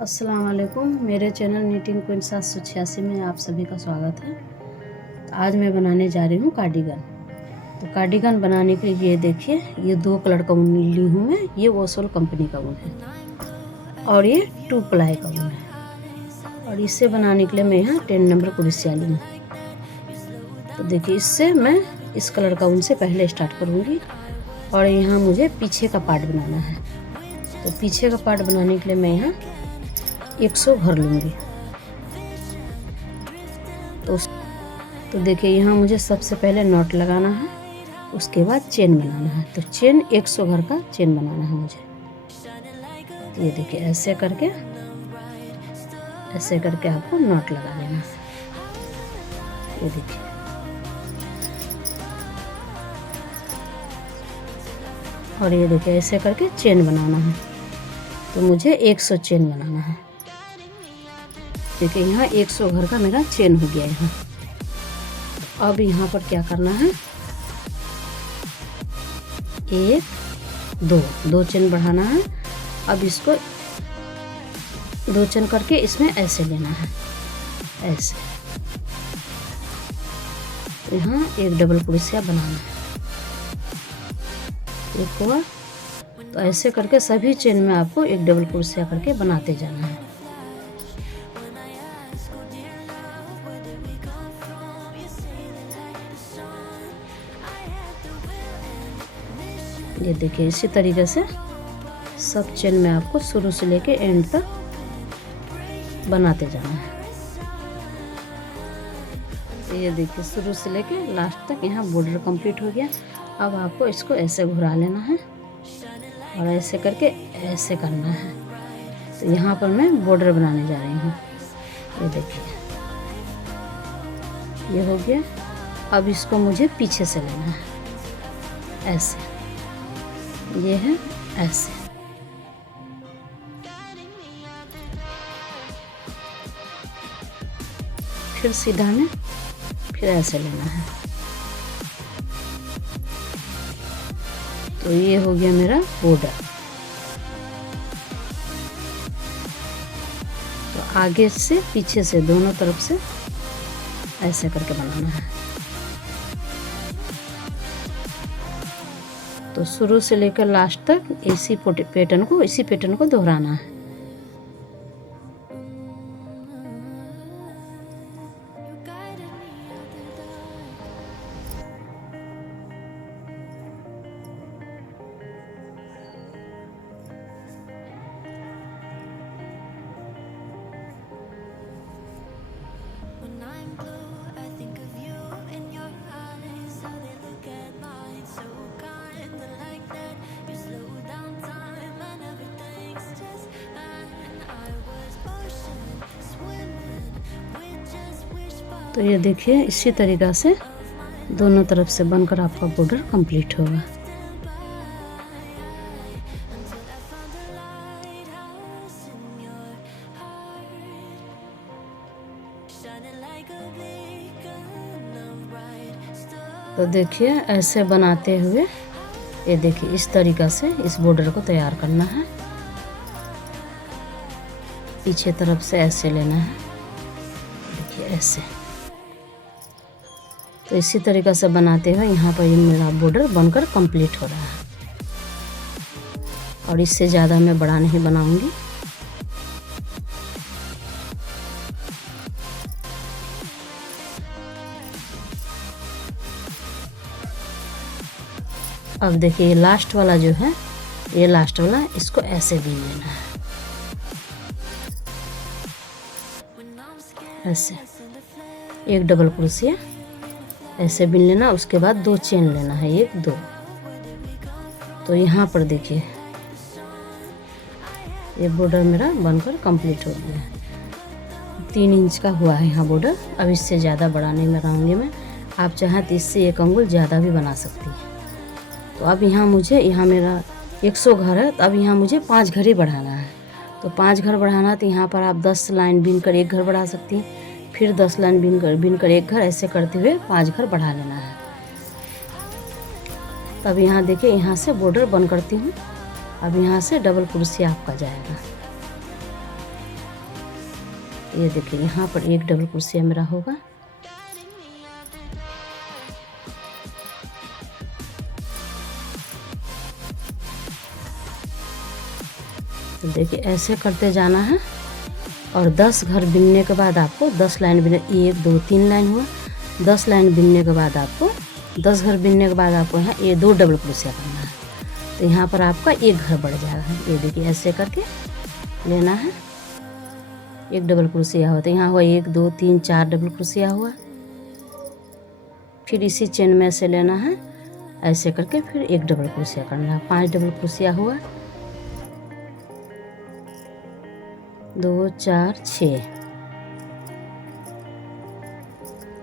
अस्सलाम वालेकुम। मेरे चैनल नीटिंग क्वीन 786 में आप सभी का स्वागत है। तो आज मैं बनाने जा रही हूँ कार्डिगन। तो कार्डिगन बनाने के लिए ये देखिए, ये 2 कलर का ऊन ली हूँ मैं। ये वोसोल कंपनी का ऊन है और ये 2 प्लाई का ऊन है। और इसे बनाने के लिए मैं यहाँ 10 नंबर कुर्सियाँ ली हूँ। तो देखिए, इससे मैं इस कलर का ऊन से पहले स्टार्ट करूँगी। और यहाँ मुझे पीछे का पार्ट बनाना है। तो पीछे का पार्ट बनाने के लिए मैं यहाँ 100 भर लूँगी। तो देखिए, यहाँ मुझे सबसे पहले नॉट लगाना है, उसके बाद चेन बनाना है। तो चेन 100 भर का चेन बनाना है मुझे। तो ये देखिए, ऐसे करके आपको नॉट लगा देना है। ये देखिए, और ये देखिए ऐसे करके चेन बनाना है। तो मुझे 100 चेन बनाना है। देखिए, यहाँ 100 घर का मेरा चेन हो गया यहाँ। अब यहाँ पर क्या करना है, 1 2 चेन बढ़ाना है। अब इसको 2 चेन करके इसमें ऐसे लेना है, ऐसे। यहाँ एक डबल क्रोशिया बनाना है, एक हुआ। तो ऐसे करके सभी चेन में आपको एक डबल क्रोशिया करके बनाते जाना है। ये देखिए, इसी तरीके से सब चेन में आपको शुरू से लेके एंड तक बनाते जाना है। तो ये देखिए, शुरू से लेके लास्ट तक यहाँ बॉर्डर कंप्लीट हो गया। अब आपको इसको ऐसे घुरा लेना है और ऐसे करके ऐसे करना है। तो यहाँ पर मैं बॉर्डर बनाने जा रही हूँ। ये देखिए, ये हो गया। अब इसको मुझे पीछे से लेना है, ऐसे। ये है ऐसे। फिर सीधा में फिर ऐसे लेना है। तो ये हो गया मेरा बॉर्डर। तो आगे से पीछे से दोनों तरफ से ऐसे करके बनाना है। तो शुरू से लेकर लास्ट तक इसी पैटर्न को दोहराना है। तो ये देखिए, इसी तरीक़ा से दोनों तरफ से बनकर आपका बॉर्डर कंप्लीट होगा। तो देखिए, ऐसे बनाते हुए ये देखिए, इस तरीक़ा से इस बॉर्डर को तैयार करना है। पीछे तरफ से ऐसे लेना है, देखिए ऐसे। तो इसी तरीक़ा से बनाते हुए यहाँ पर ये मेरा बॉर्डर बनकर कंप्लीट हो रहा है। और इससे ज़्यादा मैं बड़ा नहीं बनाऊंगी। अब देखिए, ये लास्ट वाला जो है, ये लास्ट वाला, इसको ऐसे बीन लेना है, ऐसे। एक डबल क्रोशिया ऐसे बीन लेना। उसके बाद 2 चेन लेना है, 1 2। तो यहाँ पर देखिए, ये बॉर्डर मेरा बनकर कंप्लीट हो गया है। 3 इंच का हुआ है यहाँ बॉर्डर। अब इससे ज़्यादा बड़ा नहीं बनाऊंगी मैं। आप चाहें तो इससे 1 अंगुल ज़्यादा भी बना सकती हैं। तो अब यहाँ मेरा 100 घर है। तो अब यहाँ मुझे 5 घर ही बढ़ाना है। तो 5 घर बढ़ाना, तो यहाँ पर आप 10 लाइन बीन कर 1 घर बढ़ा सकती हैं। फिर 10 लाइन बीन कर 1 घर, ऐसे करते हुए 5 घर बढ़ा लेना है। तब यहाँ देखिए, यहाँ से बॉर्डर बंद करती हूँ। अब यहाँ से डबल क्रोशिया आपका जाएगा। ये देखिए यहाँ पर एक डबल क्रोशिया मेरा होगा। तो देखिए ऐसे करते जाना है और 10 घर बिनने के बाद आपको 10 लाइन बिन 1 2 3 लाइन हुआ। 10 लाइन बिनने के बाद आपको 10 घर बिनने के बाद आपको यहाँ ये 2 डबल क्रोशिया करना है। तो यहाँ पर आपका एक घर बढ़ जाएगा। ये देखिए ऐसे करके लेना है। एक डबल क्रोशिया हुआ तो यहाँ हुआ 1 2 3 4 डबल क्रोशिया हुआ। फिर इसी चेन में से लेना है, ऐसे करके फिर एक डबल क्रोशिया करना है। 5 डबल क्रोशिया हुआ, 2 4 6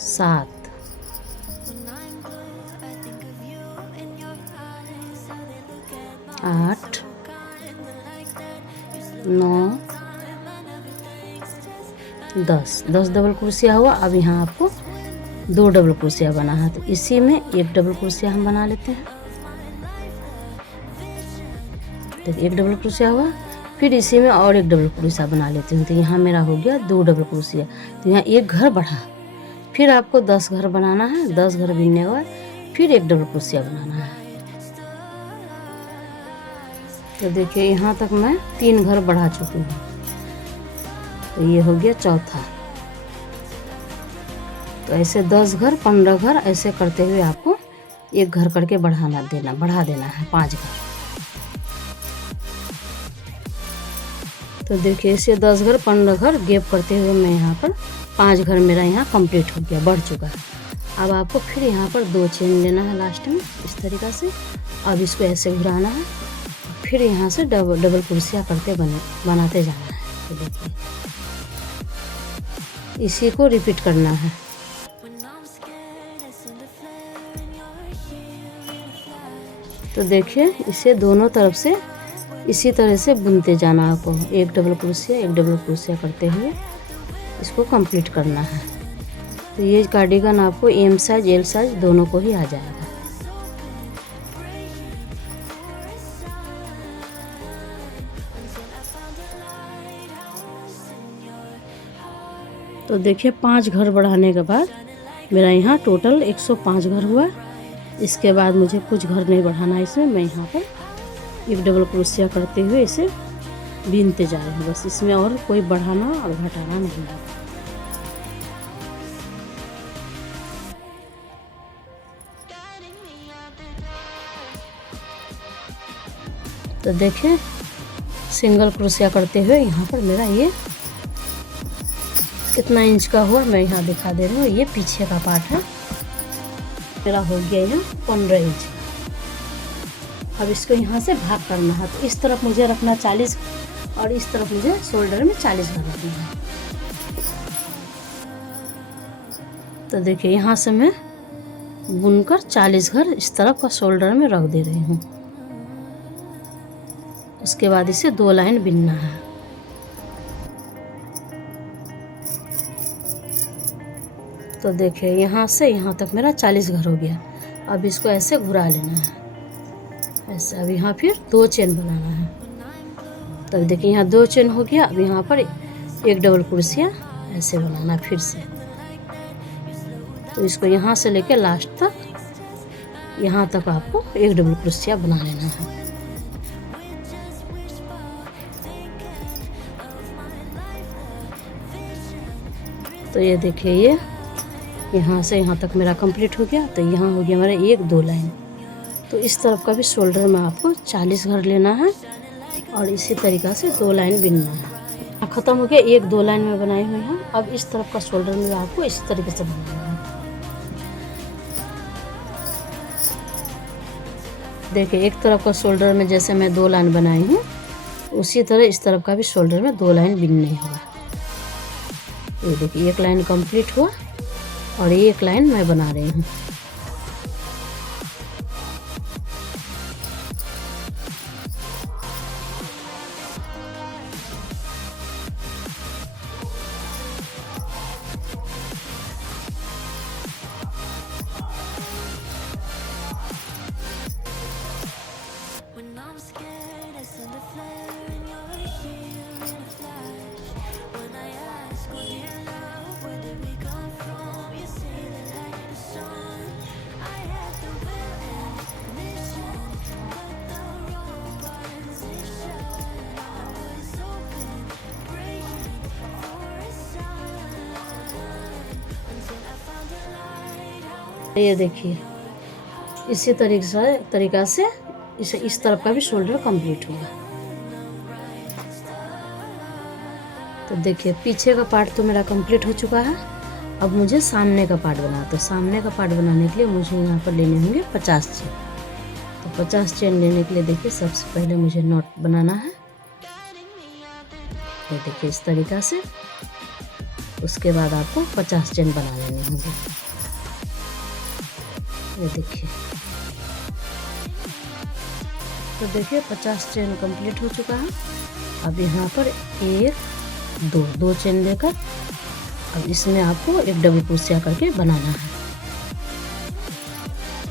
7 8 9 10 डबल क्रोशिया हुआ। अब यहाँ आपको 2 डबल क्रोशिया बना है, तो इसी में एक डबल क्रोशिया हम बना लेते हैं। तो एक डबल क्रोशिया हुआ, फिर इसी में और एक डबल क्रोशिया बना लेते हैं। तो यहाँ मेरा हो गया 2 डबल क्रोशिया। तो यहाँ एक घर बढ़ा, फिर आपको 10 घर बनाना है। 10 घर बिनने के बाद फिर एक डबल क्रोशिया बनाना है। तो देखिए यहाँ तक मैं 3 घर बढ़ा चुकी हूँ। तो ये हो गया चौथा। तो ऐसे 10 घर 15 घर ऐसे करते हुए आपको एक घर करके बढ़ा देना है 5 घर। तो देखिए इसे 10 घर 15 घर गैप करते हुए मैं यहाँ पर 5 घर मेरा यहाँ कंप्लीट हो गया, बढ़ चुका है। अब आपको फिर यहाँ पर 2 चेन लेना है लास्ट में इस तरीक़ा से। अब इसको ऐसे घुराना है, फिर यहाँ से डबल क्रोशिया करके बनाते जाना है। तो देखिए इसी को रिपीट करना है। तो देखिए इसे दोनों तरफ से इसी तरह से बुनते जाना आपको। एक डबल क्रोशिया करते हुए इसको कंप्लीट करना है। तो ये कार्डिगन आपको एम साइज एल साइज दोनों को ही आ जाएगा। तो देखिए 5 घर बढ़ाने के बाद मेरा यहाँ टोटल 105 घर हुआ। इसके बाद मुझे कुछ घर नहीं बढ़ाना है इसमें। मैं यहाँ पर एक डबल क्रोशिया करते हुए इसे बीनते जा रही हूँ, बस इसमें और कोई बढ़ाना और घटाना नहीं है। तो देखिए सिंगल क्रोशिया करते हुए यहाँ पर मेरा ये कितना इंच का हुआ मैं यहाँ दिखा दे रही हूँ। ये पीछे का पार्ट है, मेरा हो गया यहाँ 15 इंच। अब इसको यहाँ से भाग करना है। तो इस तरफ मुझे रखना 40 और इस तरफ मुझे शोल्डर में 40 घर रखना है। तो देखिए यहाँ से मैं बुनकर 40 घर इस तरफ का शोल्डर में रख दे रही हूँ। उसके बाद इसे 2 लाइन बिनना है। तो देखिए यहाँ से यहाँ तक मेरा 40 घर हो गया। अब इसको ऐसे घुरा लेना है ऐसे। अब यहाँ फिर 2 चेन बनाना है। तब देखिए यहाँ 2 चेन हो गया। अब यहाँ पर एक डबल क्रोशिया ऐसे बनाना फिर से। तो इसको यहाँ से लेके लास्ट तक यहाँ तक आपको एक डबल क्रोशिया बना लेना है। तो ये देखिए ये यहाँ से यहाँ तक मेरा कंप्लीट हो गया। तो यहाँ हो गया मेरा 1 2 लाइन। तो इस तरफ का भी शोल्डर में आपको 40 घर लेना है और इसी तरीक़ा से 2 लाइन बिनना है। ख़त्म हो गया, 1 2 लाइन में बनाई हुई है। अब इस तरफ का शोल्डर में आपको इसी तरीके से बनाना है। देखिए एक तरफ का शोल्डर में जैसे मैं 2 लाइन बनाई हूँ, उसी तरह इस तरफ का भी शोल्डर में 2 लाइन बिनने होगा। ये देखिए 1 लाइन कंप्लीट हुआ और 1 लाइन मैं बना रही हूँ। ये देखिए इसी तरीका से इस तरफ का भी शोल्डर कंप्लीट होगा। तो देखिए पीछे का पार्ट तो मेरा कंप्लीट हो चुका है। अब मुझे सामने का पार्ट बनाना। तो सामने का पार्ट बनाने के लिए मुझे यहाँ पर लेने होंगे 50 चेन। तो 50 चेन लेने के लिए देखिए सबसे पहले मुझे नॉट बनाना है। ये देखिए इस तरीका से। उसके बाद आपको 50 चेन बना लेने होंगे। ये देखिए, तो देखिए 50 चेन कंप्लीट हो चुका है। अब यहाँ पर 1 2 चेन लेकर अब इसमें आपको एक डबल क्रोशिया करके बनाना है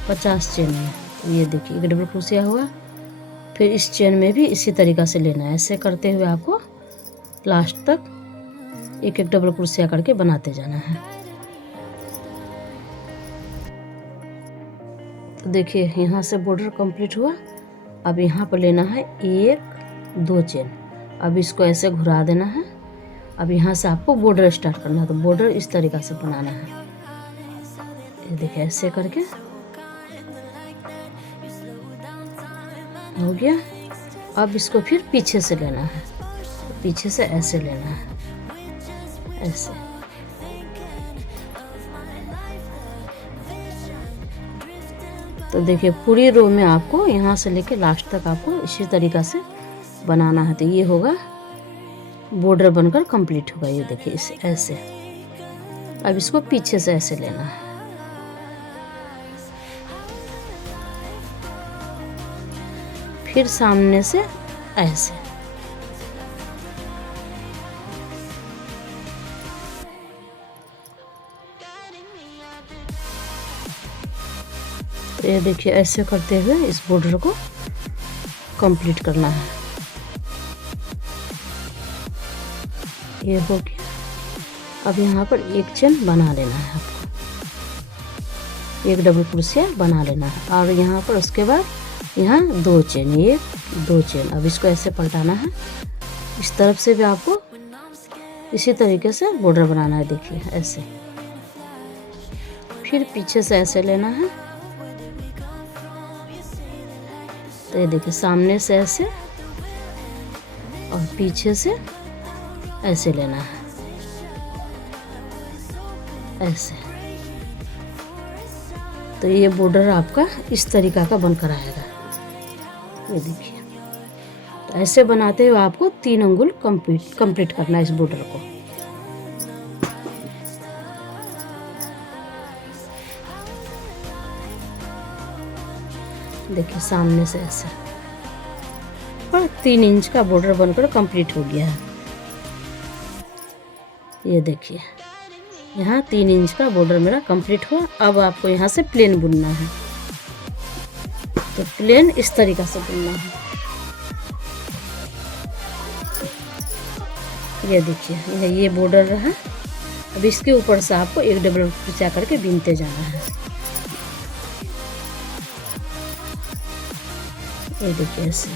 50 चेन में। ये देखिए एक डबल क्रोशिया हुआ। फिर इस चेन में भी इसी तरीका से लेना है। ऐसे करते हुए आपको लास्ट तक एक डबल क्रोशिया करके बनाते जाना है। तो देखिए यहाँ से बॉर्डर कंप्लीट हुआ। अब यहाँ पर लेना है 1 2 चेन। अब इसको ऐसे घुरा देना है। अब यहाँ से आपको बॉर्डर स्टार्ट करना है। तो बॉर्डर इस तरीका से बनाना है। ये देखिए ऐसे करके हो गया। अब इसको फिर पीछे से लेना है। तो पीछे से ऐसे लेना है, ऐसे। तो देखिए पूरी रो में आपको यहाँ से लेके लास्ट तक आपको इसी तरीका से बनाना है। तो ये होगा बॉर्डर बनकर कंप्लीट होगा। ये देखिए इस ऐसे। अब इसको पीछे से ऐसे लेना है। फिर सामने से ऐसे। तो ये देखिए ऐसे करते हुए इस बॉर्डर को कंप्लीट करना है। ये हो गया। अब यहाँ पर एक चेन बना लेना है आपको, एक डबल क्रोशिया बना लेना है। और यहाँ पर उसके बाद यहाँ 2 चेन, 1 2 चेन। अब इसको ऐसे पलटाना है। इस तरफ से भी आपको इसी तरीके से बॉर्डर बनाना है। देखिए ऐसे। फिर पीछे से ऐसे लेना है। तो ये देखिए सामने से ऐसे और पीछे से ऐसे लेना है, ऐसे। तो ये बॉर्डर आपका इस तरीका का बनकर आएगा। ये देखिए। तो ऐसे बनाते हुए आपको 3 अंगुल कंप्लीट करना है इस बॉर्डर को। देखिए सामने से ऐसे और 3 इंच का बॉर्डर बनकर कंप्लीट हो गया है। ये देखिए यहाँ 3 इंच का बॉर्डर मेरा कंप्लीट हुआ। अब आपको यहाँ से प्लेन बुनना है। तो प्लेन इस तरीका से बुनना है। ये देखिए ये बॉर्डर रहा। अब इसके ऊपर से आपको एक डबल क्रोशिया करके बुनते जाना है। ये देखिए ऐसे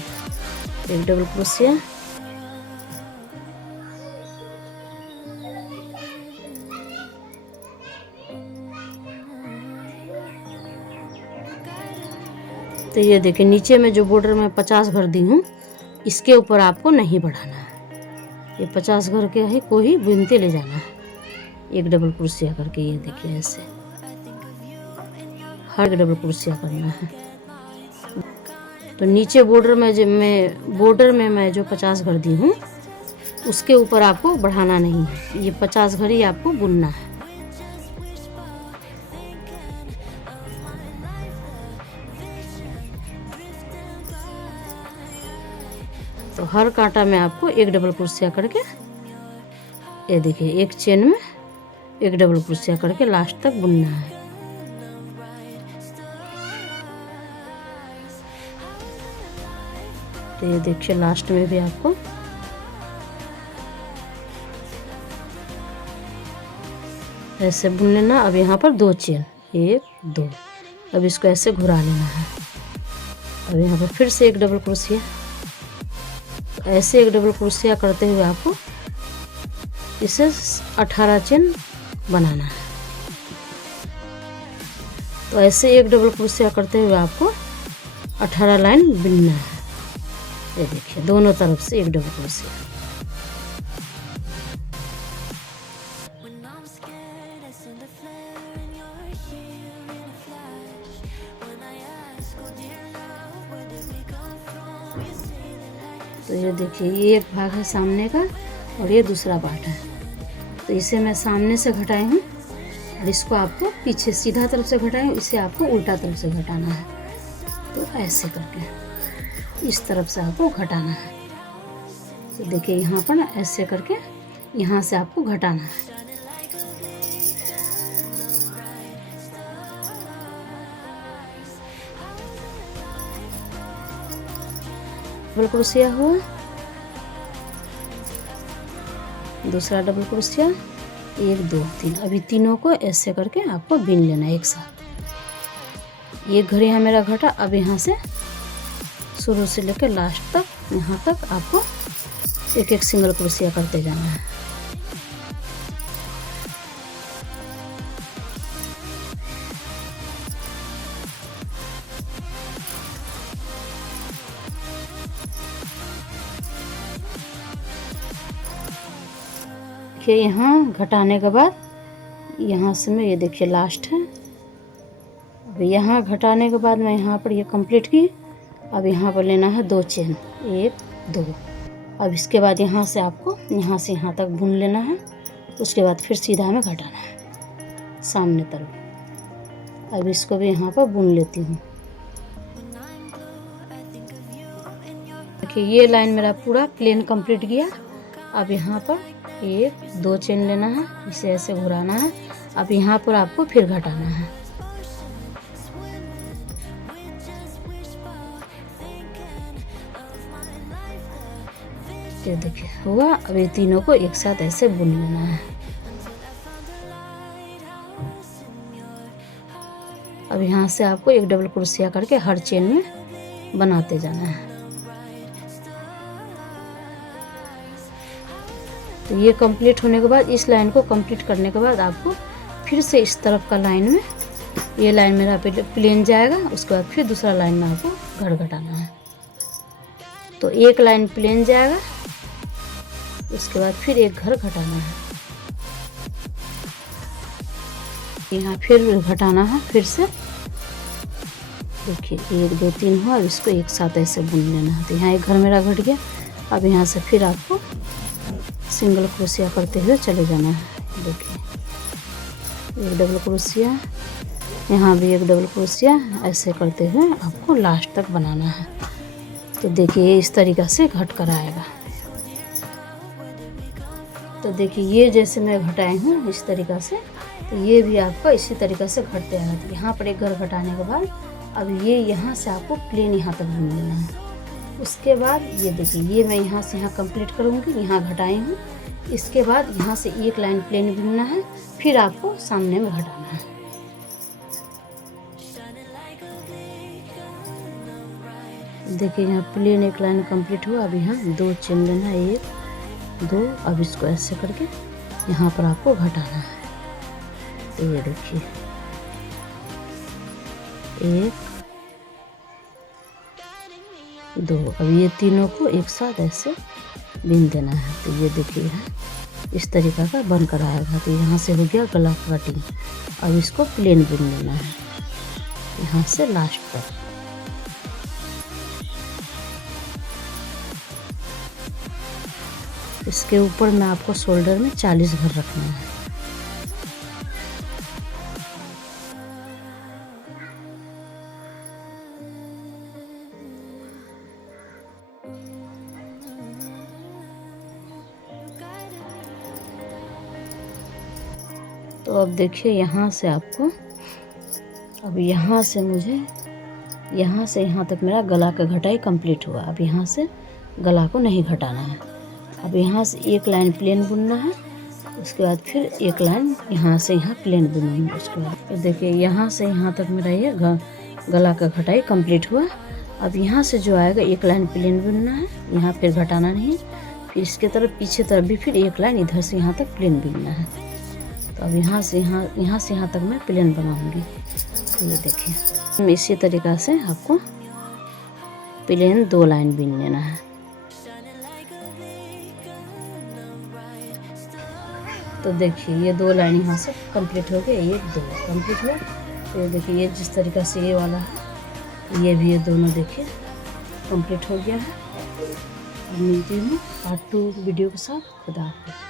एक डबल क्रोशिया, तो ये देखिए नीचे में जो बॉर्डर में 50 घर दी हूँ इसके ऊपर आपको नहीं बढ़ाना है। ये 50 घर के ही को ही बुनते ले जाना है एक डबल क्रोशिया करके। ये देखिए ऐसे हर डबल क्रोशिया करना है। तो नीचे बॉर्डर में मैं जो 50 घर दी हूँ उसके ऊपर आपको बढ़ाना नहीं है। ये 50 घर ही आपको बुनना है। तो हर कांटा में आपको एक डबल क्रोशिया करके, ये देखिए एक चेन में एक डबल क्रोशिया करके लास्ट तक बुनना है। तो ये देखिए लास्ट में भी आपको ऐसे बुन लेना। अब यहाँ पर 2 चेन, 1 2। अब इसको ऐसे घुरा लेना है। अब यहाँ पर फिर से एक डबल क्रोशिया। ऐसे एक डबल क्रोशिया करते हुए आपको इसे 18 चेन बनाना है। तो ऐसे एक डबल क्रोशिया करते हुए आपको 18 लाइन बिनना है। ये देखिए दोनों तरफ से एक डबल क्रोशिया। तो ये देखिए ये एक भाग है सामने का और ये दूसरा पार्ट है। तो इसे मैं सामने से घटाई हूँ और इसको आपको पीछे सीधा तरफ से घटाई हूँ, इसे आपको उल्टा तरफ से घटाना है। तो ऐसे करके इस तरफ से आपको घटाना है। तो देखिए यहाँ पर ना ऐसे करके यहाँ से आपको घटाना है। डबल क्रोशिया हुआ, दूसरा डबल क्रोशिया, 1 2 3। अभी तीनों को ऐसे करके आपको बीन लेना है एक साथ। ये घर यहाँ मेरा घटा। अब यहाँ से शुरू से लेकर लास्ट तक यहाँ तक आपको एक एक सिंगल क्रोशिया करते जाना है। देखिए यहाँ घटाने के बाद यहाँ से मैं ये देखिए लास्ट है। अब यहाँ घटाने के बाद मैं यहाँ पर ये कंप्लीट की। अब यहाँ पर लेना है 2 चेन, 1 2। अब इसके बाद यहाँ से आपको यहाँ से यहाँ तक बुन लेना है। उसके बाद फिर सीधा में घटाना है सामने तरफ। अब इसको भी यहाँ पर बुन लेती हूँ। देखिए ये लाइन मेरा पूरा प्लेन कंप्लीट किया। अब यहाँ पर 1 2 चेन लेना है, इसे ऐसे घुराना है। अब यहाँ पर आपको फिर घटाना है। ये देखिए हुआ। अब ये तीनों को एक साथ ऐसे बुन लेना है। अब यहाँ से आपको एक डबल क्रोशिया करके हर चेन में बनाते जाना है। तो ये कंप्लीट होने के बाद इस लाइन को कंप्लीट करने के बाद आपको फिर से इस तरफ का लाइन में, ये लाइन मेरा प्लेन जाएगा। उसके बाद फिर दूसरा लाइन में आपको घर घटाना है। तो एक लाइन प्लेन जाएगा, उसके बाद फिर एक घर घटाना है। यहाँ फिर घटाना है फिर से। देखिए 1 2 3 हुआ। अब इसको एक साथ ऐसे बुन लेना है। तो यहाँ एक घर मेरा घट गया। अब यहाँ से फिर आपको सिंगल क्रोशिया करते हुए चले जाना है। देखिए एक डबल क्रोशिया, यहाँ भी एक डबल क्रोशिया, ऐसे करते हुए आपको लास्ट तक बनाना है। तो देखिए इस तरीक़ा से घट कर आएगा। तो देखिए ये जैसे मैं घटाई हूँ इस तरीक़ा से, तो ये भी आपका इसी तरीक़ा से घटते आएगा। तो यहाँ पर एक घर घटाने के बाद अब ये यहाँ से आपको प्लेन यहाँ तक बुन लेना है। उसके बाद ये देखिए ये मैं यहाँ से यहाँ कंप्लीट करूँगी। यहाँ घटाई हूँ। इसके बाद यहाँ से एक लाइन प्लेन बुनना है, फिर आपको सामने में घटाना है। देखिए यहाँ प्लेन एक लाइन कंप्लीट हुआ। अब यहाँ 2 चेन लेना है, 1 2। अब इसको ऐसे करके यहाँ पर आपको घटाना है। तो ये देखिए 1 2। अब ये तीनों को एक साथ ऐसे बीन देना है। तो ये देखिए है इस तरीक़ा का बन कर आएगा। तो यहाँ से हो गया गला कटिंग। अब इसको प्लेन बुन लेना है यहाँ से लास्ट तक। इसके ऊपर में आपको शोल्डर में 40 घर रखना है। तो अब देखिए यहाँ से आपको, अब यहाँ से मुझे यहाँ से यहाँ तक मेरा गला का घटाई कंप्लीट हुआ। अब यहाँ से गला को नहीं घटाना है। अब यहाँ से एक लाइन प्लेन बुनना है। उसके बाद फिर एक लाइन यहाँ से यहाँ प्लेन बुनूंगी। उसके बाद देखिए यहाँ से यहाँ तक मेरा ये गला का घटाई कंप्लीट हुआ। अब यहाँ से जो आएगा एक लाइन प्लेन बुनना है, यहाँ फिर घटाना नहीं। फिर इसके तरफ पीछे तरफ भी फिर एक लाइन इधर से यहाँ तक प्लेन बुनना है। तो अब यहाँ से यहाँ तक मैं प्लेन बनाऊंगी। ये देखिए इसी तरीक़ा से आपको प्लेन 2 लाइन बीन लेना है। तो देखिए ये 2 लाइन यहाँ से कंप्लीट हो गया, ये 2 कंप्लीट हुआ। तो ये देखिए ये जिस तरीक़ा से ये वाला है, ये भी ये दोनों देखिए कंप्लीट हो गया है। अब मिलती हूँ पार्ट 2 वीडियो के साथ। खुदा हाफ़िज़।